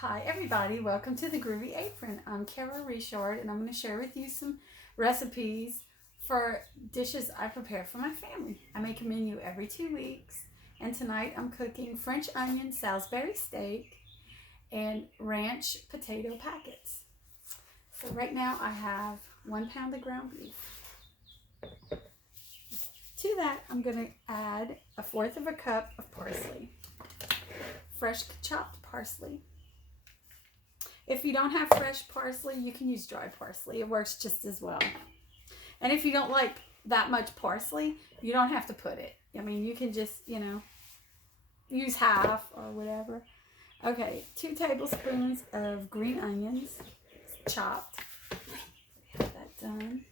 Hi everybody, welcome to the Groovy Apron. I'm Kara Richard and I'm going to share with you some recipes for dishes I prepare for my family. I make a menu every 2 weeks and tonight I'm cooking French onion Salisbury steak and ranch potato packets. So right now I have 1 pound of ground beef. To that I'm going to add 1/4 cup of parsley, fresh chopped parsley. If you don't have fresh parsley, you can use dry parsley. It works just as well. And if you don't like that much parsley, you don't have to put it. I mean, you can just, use half or whatever. Okay, 2 tablespoons of green onions, chopped. Have that done.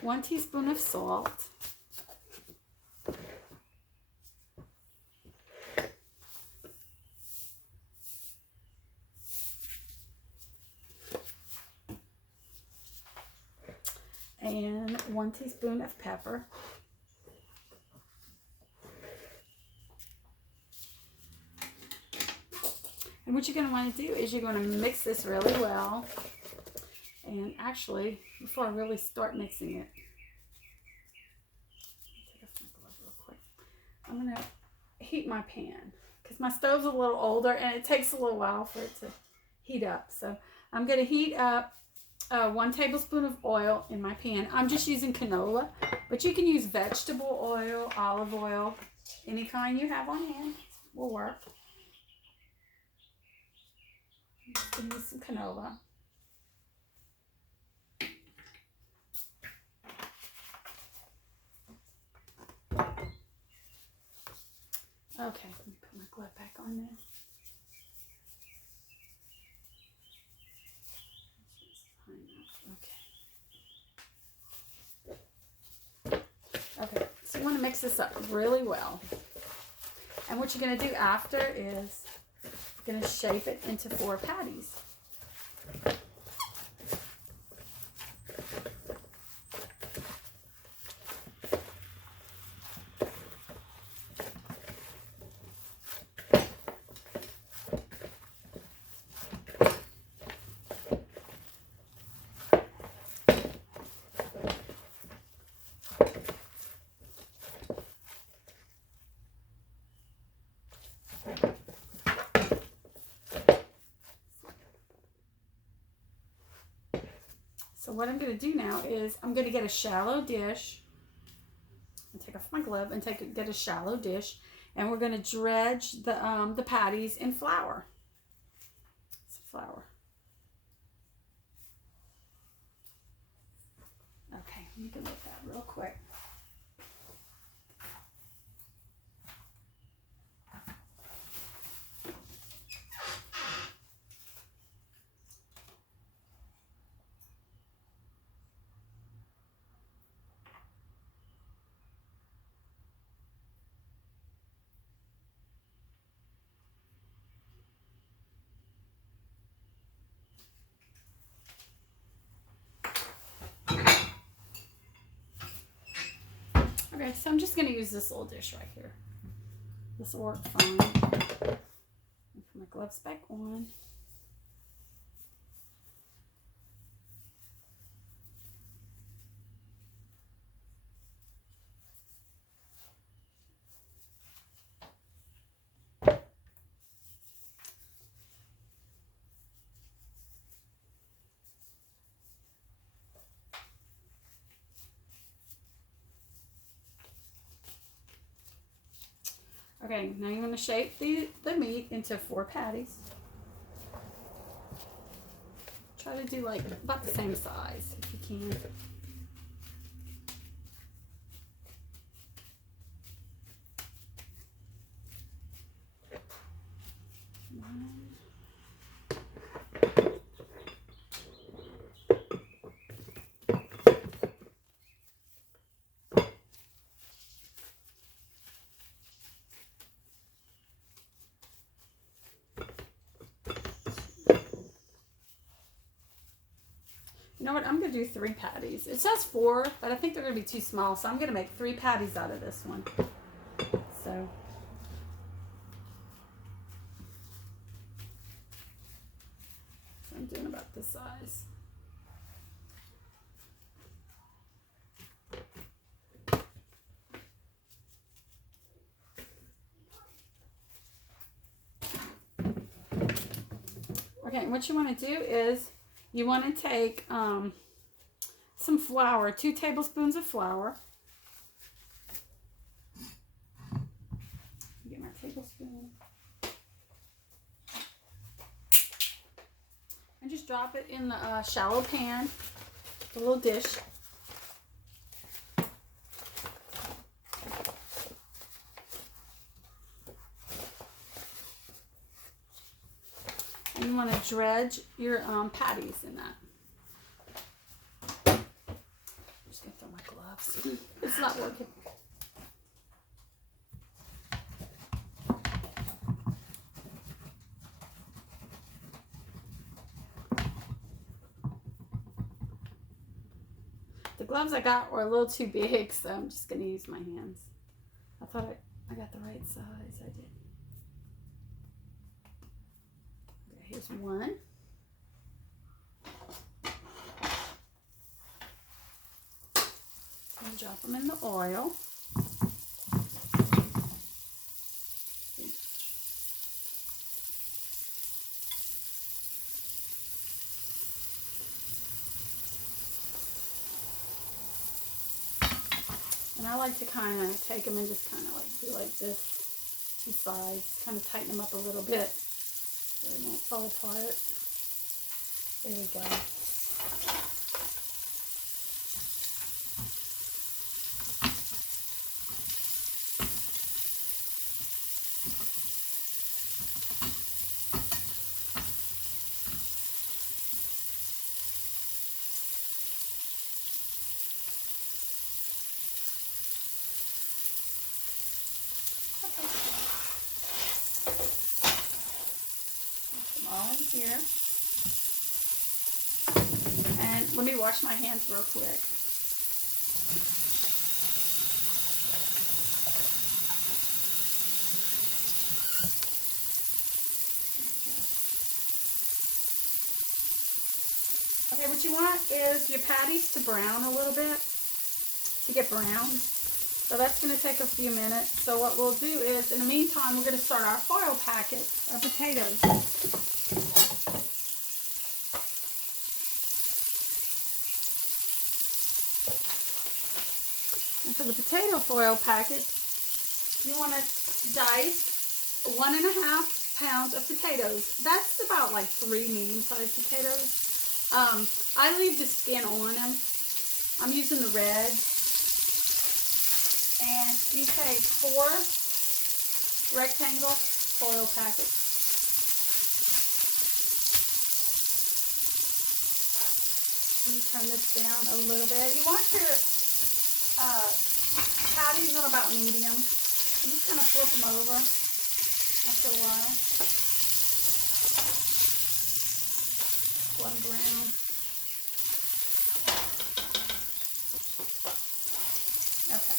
1 teaspoon of salt. And 1 teaspoon of pepper. And what you're going to want to do is you're going to mix this really well. And actually, before I really start mixing it, take off my glove real quick. I'm going to heat my pan because my stove's a little older and it takes a little while for it to heat up. So I'm going to heat up 1 tablespoon of oil in my pan. I'm just using canola, but you can use vegetable oil, olive oil, any kind you have on hand will work. I'm just going to use some canola. Okay, let me put my glove back on there. Okay, so you want to mix this up really well. And what you're going to do after is you're going to shape it into 4 patties. So what I'm going to do now is I'm going to get a shallow dish and take off my glove and get a shallow dish, and we're going to dredge the patties in flour. Some flour. Okay, let me get that real quick. Okay, so I'm just going to use this little dish right here. This will work fine. Put my gloves back on. Okay, now you're going to shape the meat into 4 patties. Try to do like about the same size if you can. You know what? I'm going to do 3 patties. It says 4, but I think they're going to be too small, so I'm going to make 3 patties out of this one. So this size. Okay, what you want to do is you want to take some flour, 2 tablespoons of flour. Get my tablespoon. And just drop it in the shallow pan, the little dish. And you want to dredge your patties in that. I'm just going to throw my gloves. It's not working. The gloves I got were a little too big, so I'm just going to use my hands. I thought I got the right size. I did. Okay, here's one. And drop them in the oil. And I like to kind of take them and just kind of like do like this on the sides, kind of tighten them up a little bit so they won't fall apart. There we go. All in here. And let me wash my hands real quick. Okay, what you want is your patties to brown a little bit, to get brown. So that's going to take a few minutes. So what we'll do is, in the meantime, we're going to start our foil packet of potatoes. And for the potato foil packet, you want to dice 1.5 pounds of potatoes. That's about like 3 medium-sized potatoes. I leave the skin on them. I'm using the red. And you take 4 rectangle foil packets. Let me turn this down a little bit. You want your patties on about medium. And just kind of flip them over after a while. Let them brown. Okay.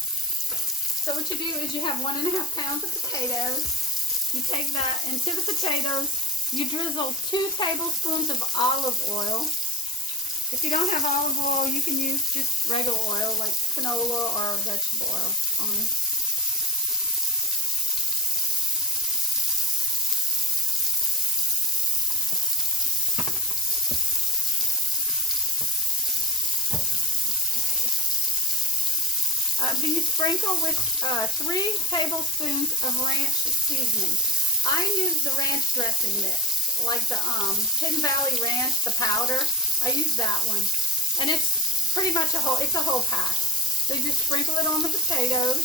So what you do is you have 1.5 pounds of potatoes. You take that into the potatoes. You drizzle 2 tablespoons of olive oil. If you don't have olive oil, you can use just regular oil like canola or vegetable oil. Fine. Then you sprinkle with 3 tablespoons of ranch seasoning. I use the ranch dressing mix, like the Hidden Valley Ranch, the powder. I use that one, and it's pretty much a whole pack. So you just sprinkle it on the potatoes.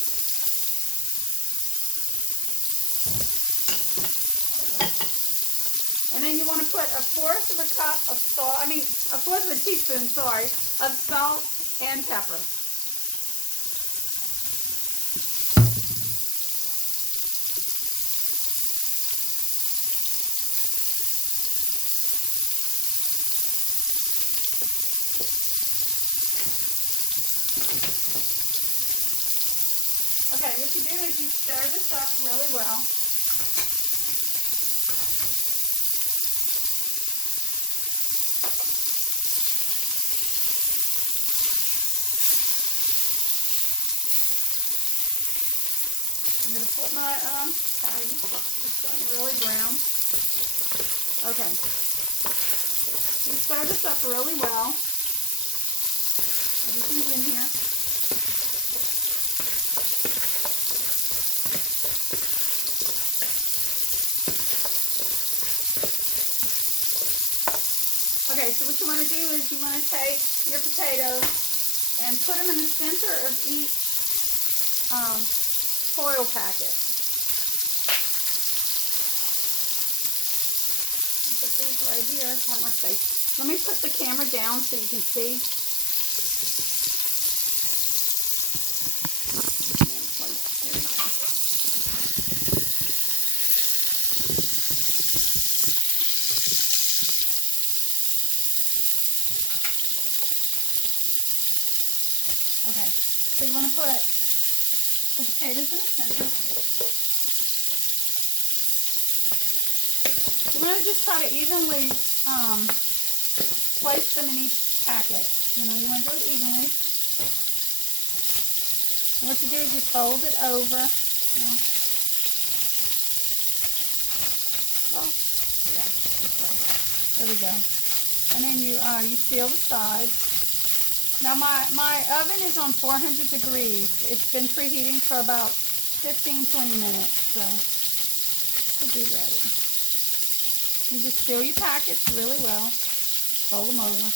And then you want to put a 1/4 of a cup of salt, a 1/4 of a teaspoon, sorry, of salt and pepper. Okay, what you do is you stir this up really well. flip my patty. It's starting really brown. Okay. You stir this up really well. Everything's in here. Okay, so what you want to do is you want to take your potatoes and put them in the center of each foil packet. Put these right here. Have more space. Let me put the camera down so you can see. There we go. Okay, so you want to put the potatoes in the center. You want to just try to evenly place them in each packet. You know, you want to do it evenly. And what you do is you fold it over. Well, yeah, this way. There we go. And then you seal the sides. Now my oven is on 400 degrees. It's been preheating for about 15-20 minutes, so it should be ready. You just seal your packets really well. Fold them over.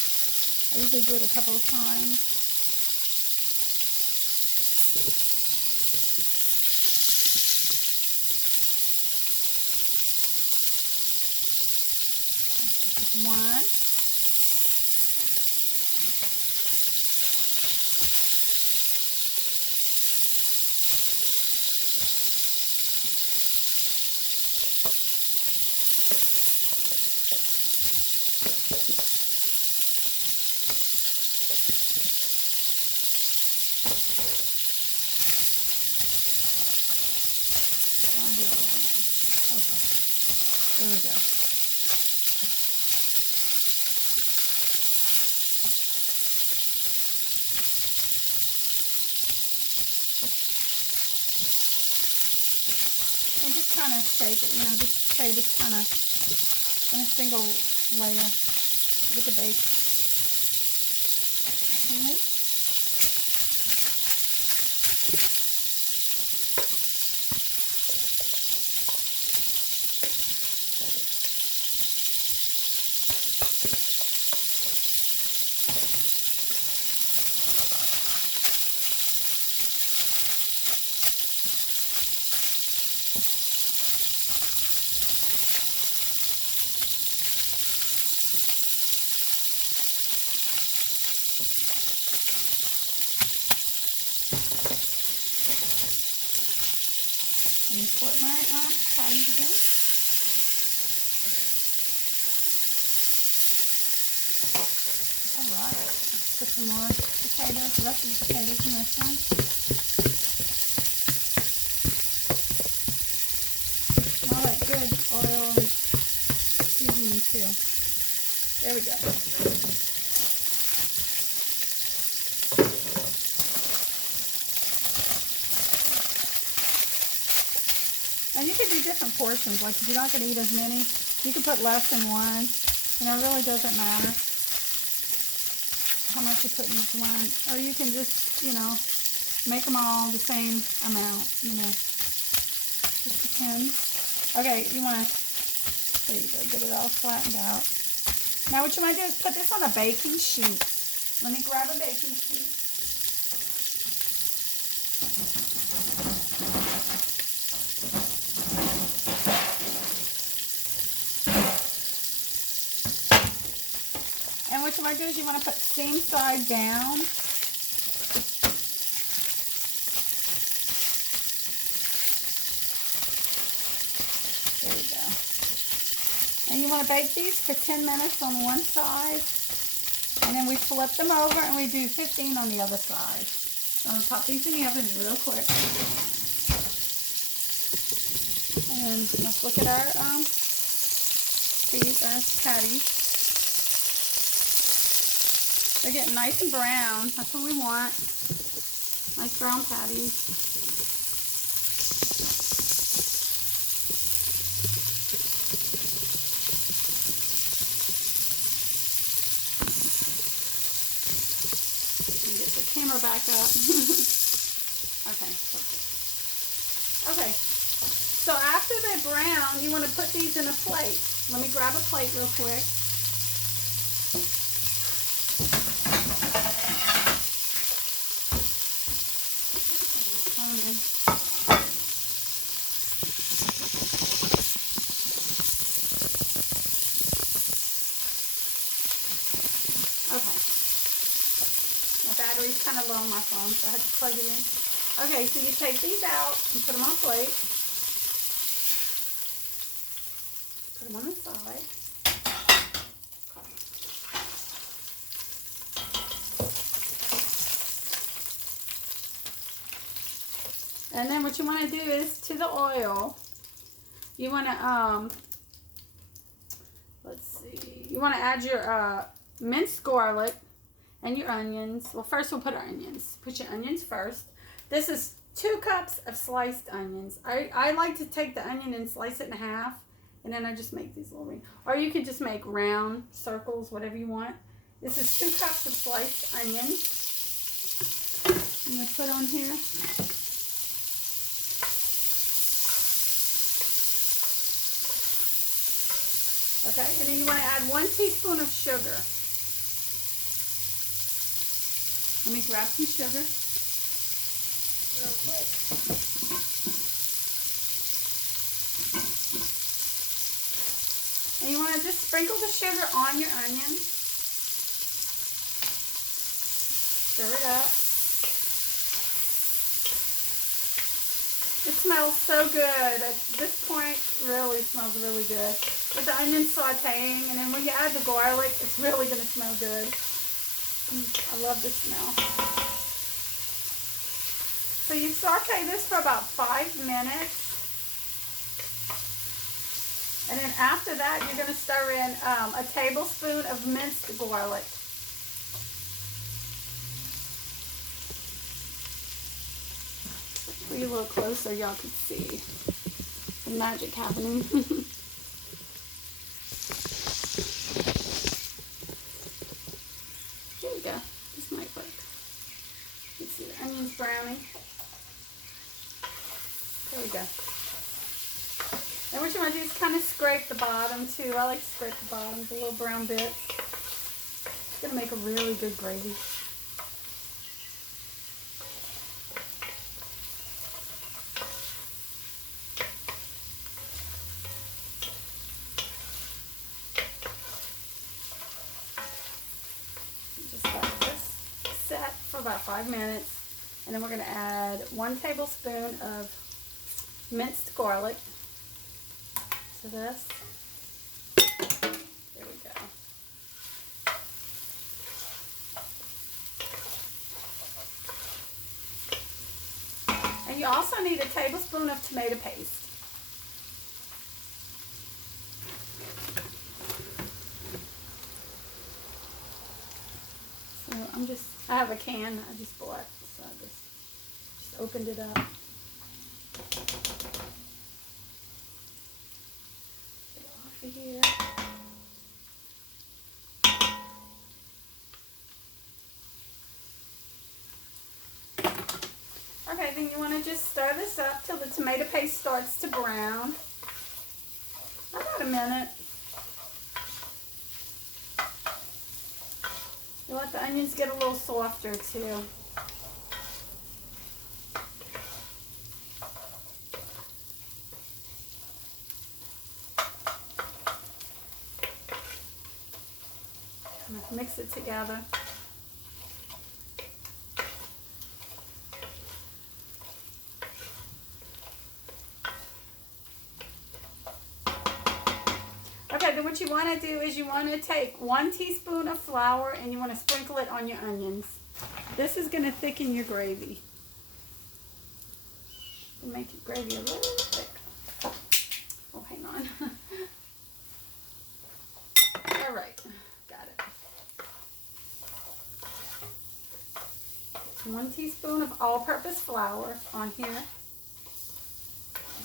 I usually do it a couple of times. Okay, just one. There we go. And just kind of shake it, you know, just stay just kind of in a single layer with the bake. Okay. Let me flip my patties again. Alright, put some more potatoes, the rest of the potatoes in this one. Smell like good oil and seasoning too. There we go. And you can do different portions. Like if you're not going to eat as many, you can put less than one. You know, it really doesn't matter how much you put in each one. Or you can just, you know, make them all the same amount, you know. Just depends. Okay, you want to, there you go, get it all flattened out. Now what you want to do is put this on a baking sheet. Let me grab a baking sheet. And what you want to do is you want to put same side down. There you go. And you want to bake these for 10 minutes on one side. And then we flip them over and we do 15 on the other side. So I'm going to pop these in the oven real quick. And let's look at our patties. They're getting nice and brown. That's what we want. Nice brown patties. camera back up. Okay, perfect. Okay, so after they're brown, you want to put these in a plate. Let me grab a plate real quick. Okay. My battery's kind of low on my phone, so I had to plug it in. Okay, so you take these out and put them on a plate. Put them on the side. And then what you want to do is to the oil, you want to, let's see, you want to add your minced garlic and your onions. Well, first we'll put our onions. Put your onions first. This is 2 cups of sliced onions. I like to take the onion and slice it in half, and then I just make these little rings. Or you can just make round circles, whatever you want. This is 2 cups of sliced onions. I'm going to put on here. Okay, and then you want to add 1 teaspoon of sugar. Let me grab some sugar real quick. And you want to just sprinkle the sugar on your onion. Stir it up. It smells so good. At this point, really smells really good. With the onion sauteing, and then when you add the garlic, it's really going to smell good. I love the smell. So you saute this for about 5 minutes. And then after that, you're going to stir in a tablespoon of minced garlic. Be a little closer, y'all can see the magic happening. Here we go. This might work. You can see the onions browning. There we go. And what you want to do is kind of scrape the bottom too. I like to scrape the bottom, the little brown bits. It's going to make a really good gravy. About 5 minutes, and then we're going to add 1 tablespoon of minced garlic to this. There we go. And you also need a tablespoon of tomato paste. So I have a can I just bought, so I just opened it up. Get it off of here. Okay, then you want to just stir this up till the tomato paste starts to brown. About a minute. You let the onions get a little softer too. Mix it together. Okay, then what you want to do is you want to take 1 teaspoon of flour and you want to sprinkle it on your onions. This is going to thicken your gravy. It'll make your gravy a little thick. Oh, hang on. All right, got it. 1 teaspoon of all-purpose flour on here.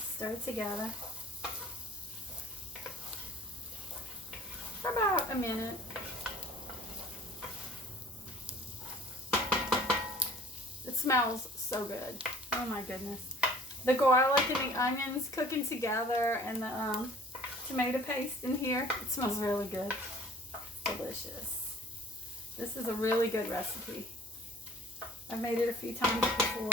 Stir it together for about a minute. smells so good. Oh my goodness. The garlic and the onions cooking together and the tomato paste in here. It smells really good. It's delicious. This is a really good recipe. I've made it a few times before.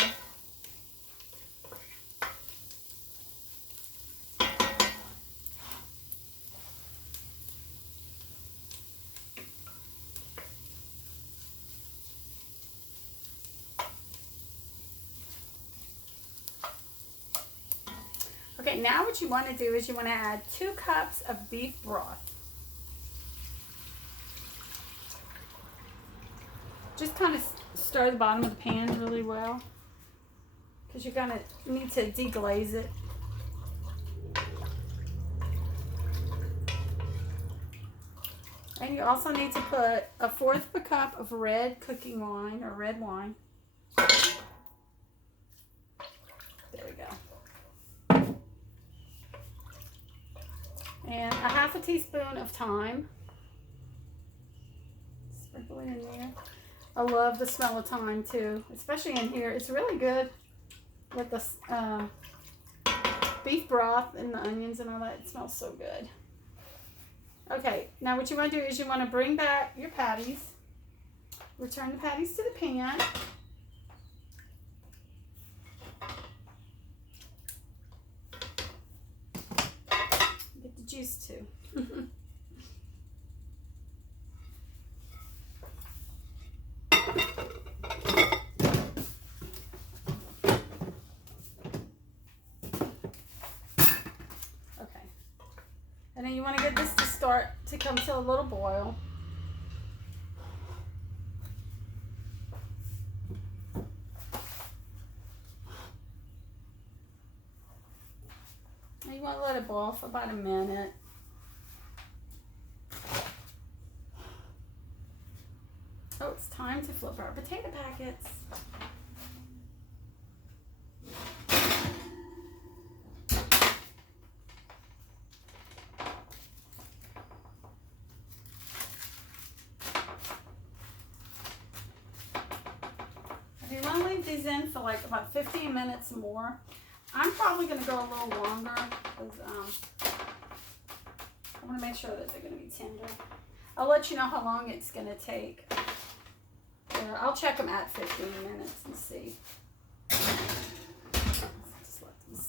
Okay, now what you want to do is you want to add 2 cups of beef broth. Just kind of stir the bottom of the pan really well because you're going to need to deglaze it. And you also need to put 1/4 of a cup of red cooking wine or red wine. There we go. And 1/2 teaspoon of thyme. Sprinkle it in there. I love the smell of thyme too, especially in here. It's really good with the beef broth and the onions and all that. It smells so good. Okay, now what you want to do is you want to bring back your patties. Return the patties to the pan. Get the juice too. And then you want to get this to start to come to a little boil. And you want to let it boil for about a minute. Oh, it's time to flip our potato packets. These in for like about 15 minutes more. I'm probably going to go a little longer because I want to make sure that they're going to be tender. I'll let you know how long it's going to take. I'll check them at 15 minutes and see. Just let them.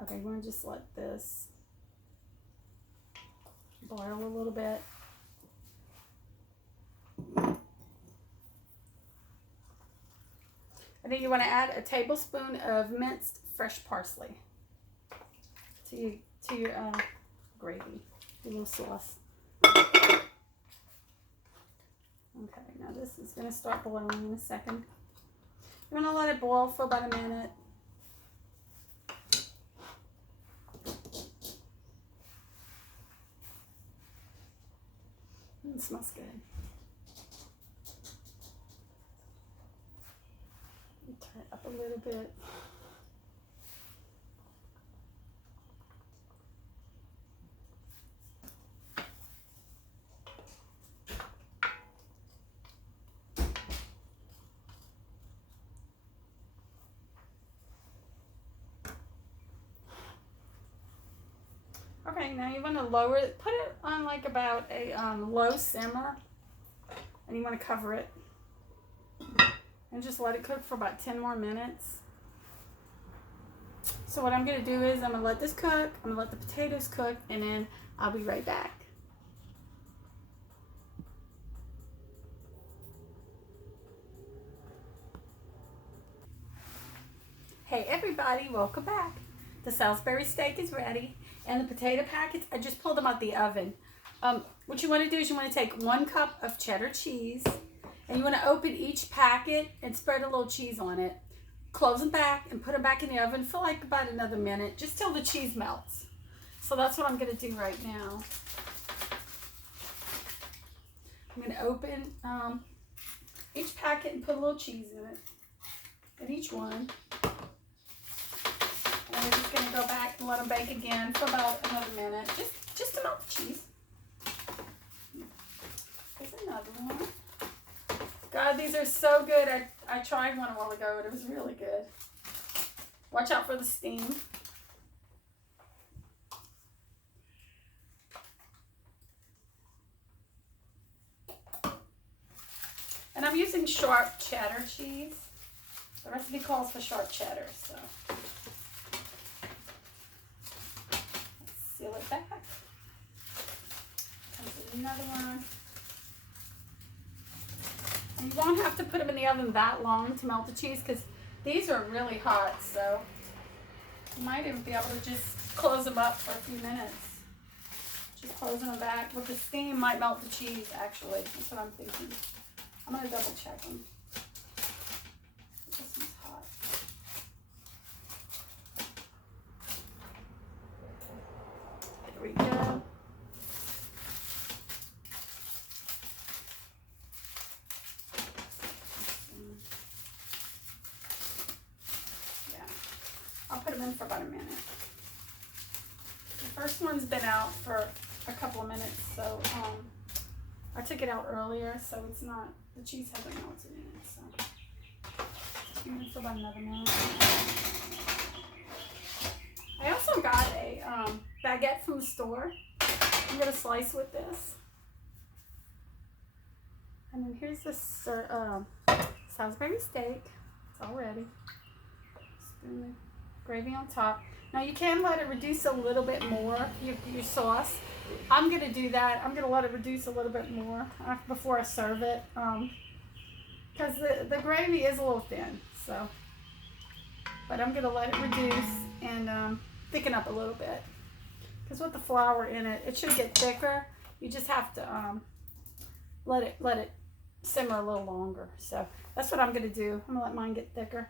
Okay, we're going to just let this boil a little bit. And then you want to add a tablespoon of minced fresh parsley to your gravy, your little sauce. Okay, now this is going to start boiling in a second. You're going to let it boil for about a minute. It smells good. Turn it up a little bit. Okay, now you want to lower it, put it on like about a low simmer, and you want to cover it and just let it cook for about 10 more minutes. So what I'm going to do is I'm going to let this cook, I'm going to let the potatoes cook, and then I'll be right back. Hey everybody, welcome back. The Salisbury steak is ready. And the potato packets, I just pulled them out the oven. What you want to do is you want to take 1 cup of cheddar cheese, and you want to open each packet and spread a little cheese on it. Close them back and put them back in the oven for like about another minute, just till the cheese melts. So that's what I'm going to do right now. I'm going to open each packet and put a little cheese in it, in each one. And we're just going to go back and let them bake again for about another minute. just to melt the cheese. There's another one. God, these are so good. I tried one a while ago and it was really good. Watch out for the steam. And I'm using sharp cheddar cheese. The recipe calls for sharp cheddar, so. Let's seal it back. Comes another one. And you won't have to put them in the oven that long to melt the cheese because these are really hot, so you might even be able to just close them up for a few minutes. Just closing them back with the steam might melt the cheese, actually. That's what I'm thinking. I'm going to double check them. This one's hot. There we go. Yeah. I'll put them in for about a minute. The first one's been out for a couple of minutes, so I took it out earlier, so it's not, the cheese hasn't melted in it, so I'm going to fill about another minute. I also got a baguette from the store. I'm going to slice with this. And then here's this Salisbury steak. It's all ready. Spoon the gravy on top. Now you can let it reduce a little bit more, your sauce. I'm going to do that. I'm going to let it reduce a little bit more before I serve it. Because the gravy is a little thin. So, but I'm going to let it reduce and thicken up a little bit. Because with the flour in it, it should get thicker. You just have to let it simmer a little longer. So that's what I'm going to do. I'm going to let mine get thicker.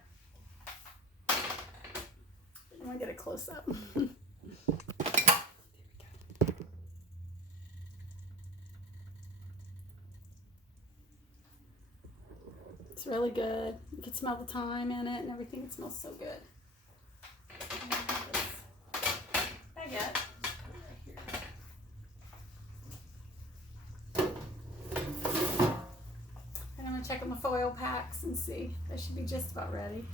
I'm going to get a close up. It's really good. You can smell the thyme in it and everything. It smells so good. Baguette. And I'm going to check on the foil packs and see. They should be just about ready.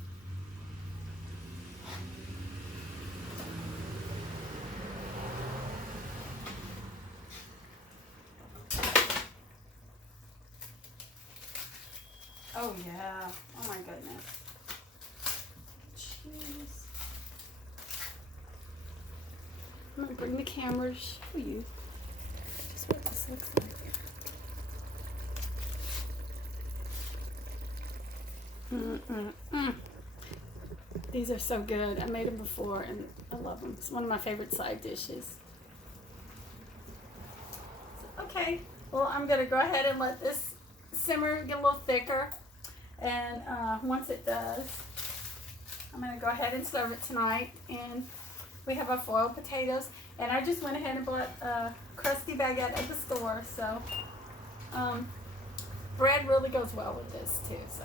Oh yeah, oh my goodness. Cheese. I'm gonna bring the camera to show you just what this looks like. These are so good. I made them before and I love them. It's one of my favorite side dishes. Okay, well I'm gonna go ahead and let this simmer, get a little thicker. And once it does, I'm going to go ahead and serve it tonight. And we have our foiled potatoes. And I just went ahead and bought a crusty baguette at the store. So bread really goes well with this too. So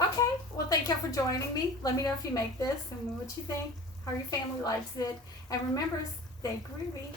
okay, well thank you for joining me. Let me know if you make this and what you think, how your family likes it. And remember, stay groovy.